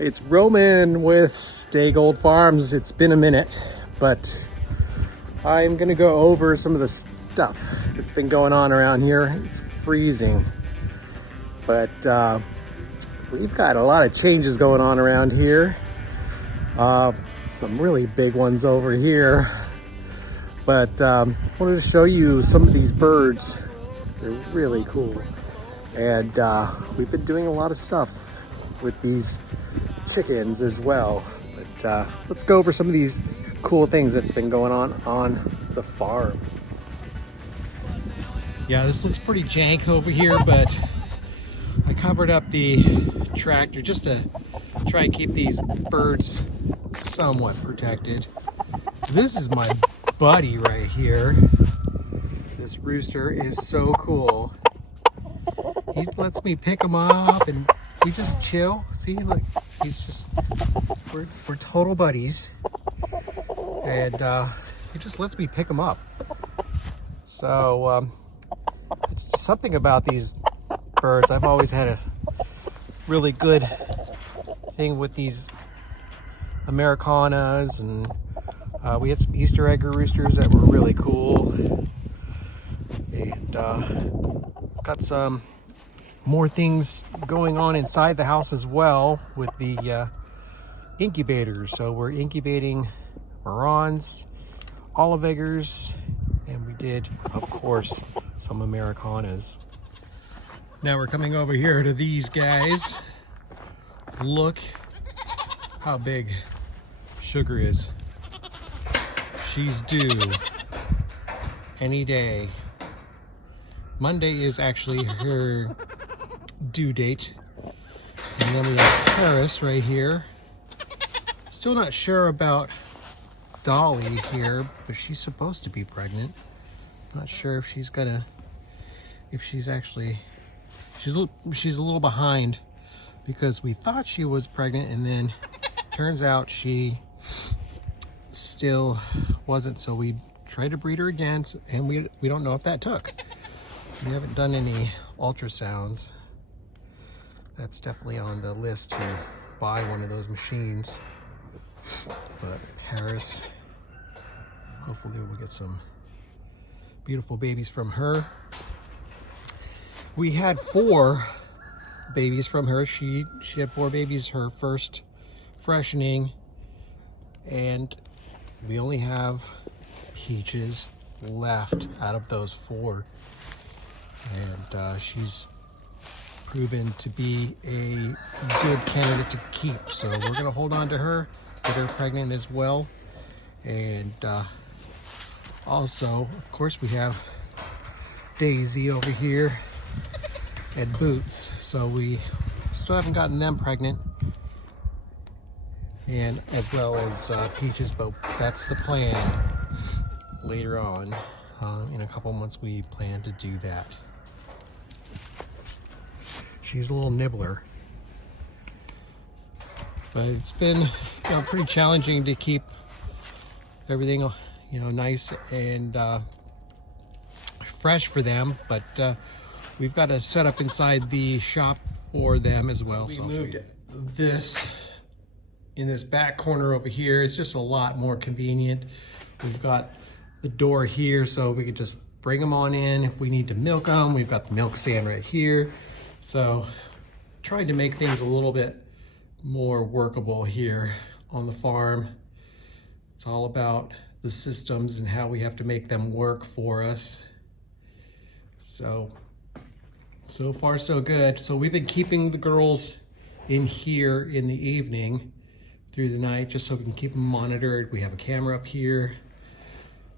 It's Roman with Stay Gold Farms. It's been a minute, but I'm gonna go over some of the stuff that's been going on around here. It's freezing, but we've got a lot of changes going on around here. Some really big ones over here, but I wanted to show you some of these birds. They're really cool, and we've been doing a lot of stuff with these chickens as well. But let's go over some of these cool things that's been going on the farm. Yeah, this looks pretty jank over here, but I covered up the tractor just to try and keep these birds somewhat protected. This is my buddy right here. This rooster is so cool. He lets me pick him up and we just chill. See, look, he's just, we're total buddies. And he just lets me pick him up. So something about these birds, I've always had a really good thing with these Americanas, and we had some Easter egg roosters that were really cool. And got some more things going on inside the house as well with the incubators. So we're incubating Marans, olive eggers, and we did, of course, some Americanas. Now we're coming over here to these guys. Look how big Sugar is. She's due any day. Monday is actually her due date. And then we have Paris right here. Still not sure about Dolly here, but she's supposed to be pregnant. Not sure if she's gonna, she's a little behind, because we thought she was pregnant and then turns out she still wasn't. So we tried to breed her again, and we don't know if that took. We haven't done any ultrasounds. That's definitely on the list to buy one of those machines. But Paris, hopefully we'll get some beautiful babies from her. We had 4 babies from her. She had 4 babies her first freshening, and we only have Peaches left out of those 4. And she's proven to be a good candidate to keep. So we're gonna hold on to her, get her pregnant as well. And also, of course, we have Daisy over here and Boots. So we still haven't gotten them pregnant, and as well as Peaches, but that's the plan. Later on, in a couple months, we plan to do that. She's a little nibbler, but it's been pretty challenging to keep everything nice and fresh for them. But we've got a setup inside the shop for them as well. We moved this in this back corner over here. It's just a lot more convenient. We've got the door here, so we could just bring them on in if we need to milk them. We've got the milk stand right here. So trying to make things a little bit more workable here on the farm. It's all about the systems and how we have to make them work for us. So far so good. So we've been keeping the girls in here in the evening through the night, just so we can keep them monitored. We have a camera up here,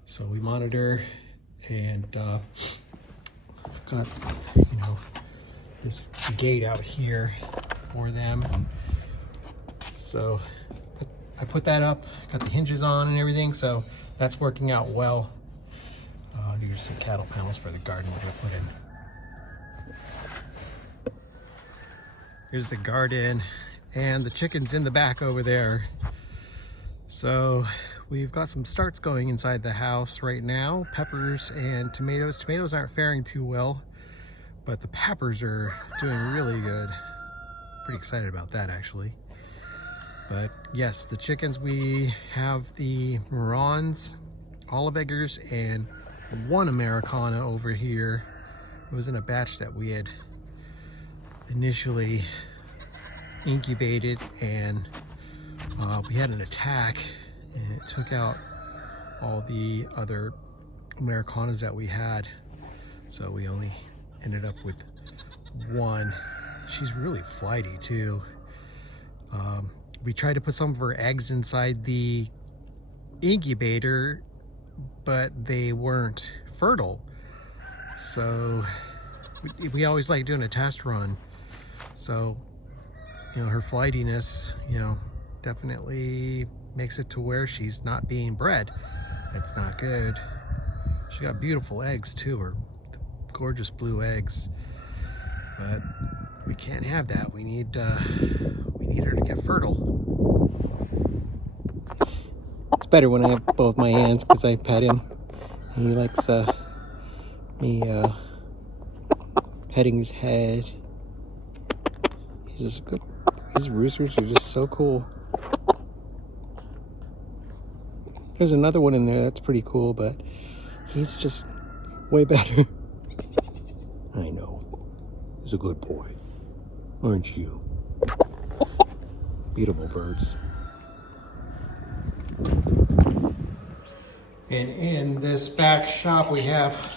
so we monitor, and got this gate out here for them. So I put that up, got the hinges on and everything, so that's working out well. Here's some cattle panels for the garden we're gonna put in. Here's the garden, and the chickens in the back over there. So we've got some starts going inside the house right now. Peppers and tomatoes. Tomatoes aren't faring too well, but the peppers are doing really good. Pretty excited about that, actually. But yes, the chickens, we have the Marans, olive eggers, and one Americana over here. It was in a batch that we had initially incubated, and we had an attack and it took out all the other Americanas that we had. So we only ended up with one. She's really flighty too. We tried to put some of her eggs inside the incubator, but they weren't fertile. So we always like doing a test run. So, you know, her flightiness, you know, definitely makes it to where she's not being bred. It's not good. She got beautiful eggs too, or gorgeous blue eggs. But we can't have that. We need her to get fertile. It's better when I have both my hands because I pet him. He likes me petting his head. He's just good. His roosters are just so cool. There's another one in there that's pretty cool, but he's just way better. I know. He's a good boy, aren't you? Beautiful birds. And in this back shop, we have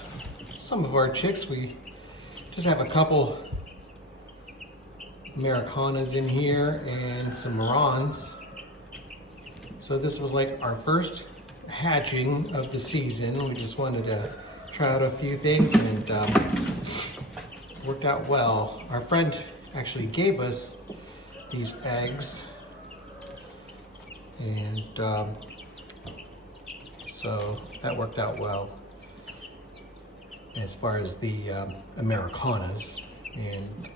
some of our chicks. We just have a couple Americanas in here and some Marans. So this was like our first hatching of the season. We just wanted to try out a few things, and worked out well. Our friend actually gave us these eggs, and so that worked out well as far as the Americanas. And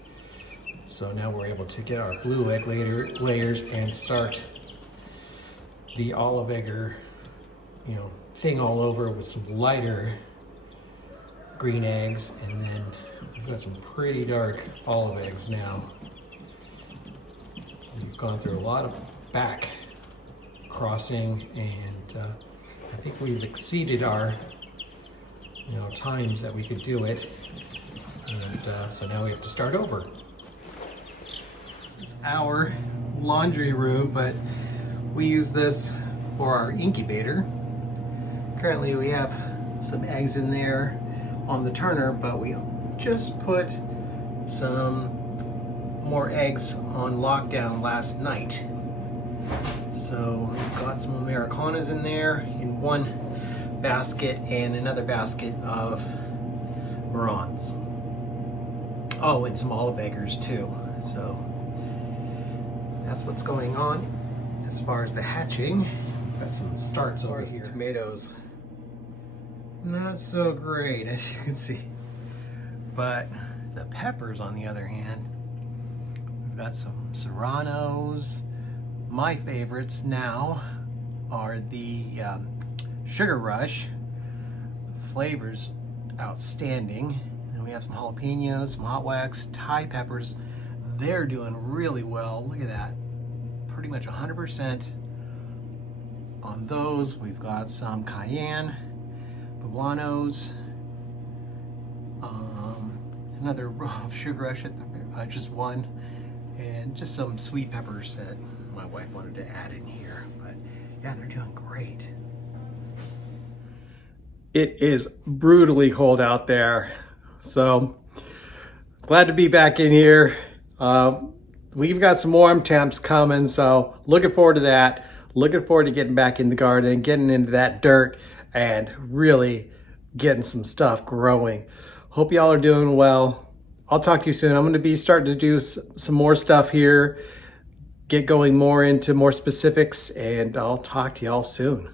so now we're able to get our blue egg layers and start the olive egger, you know, thing all over with some lighter green eggs, and then we've got some pretty dark olive eggs now. We've gone through a lot of back crossing, and I think we've exceeded our, you know, times that we could do it, and so now we have to start over. This is our laundry room, but we use this for our incubator. Currently we have some eggs in there on the turner, but we just put some more eggs on lockdown last night. So we've got some Americanas in there in one basket and another basket of Marans. Oh, and some olive eggers too. So that's what's going on as far as the hatching. Got some starts over here. Tomatoes, not so great, as you can see. But the peppers, on the other hand, we've got some serranos. My favorites now are the Sugar Rush. The flavor's outstanding. And we have some jalapenos, some hot wax, Thai peppers. They're doing really well. Look at that. Pretty much 100% on those. We've got some cayenne, poblanos, another Sugar Rush at the just one, and just some sweet peppers that my wife wanted to add in here. But yeah, they're doing great. It is brutally cold out there, so glad to be back in here. We've got some warm temps coming, so looking forward to that. Looking forward to getting back in the garden, getting into that dirt, and really getting some stuff growing. Hope y'all are doing well. I'll talk to you soon. I'm going to be starting to do some more stuff here, get going more into more specifics, and I'll talk to y'all soon.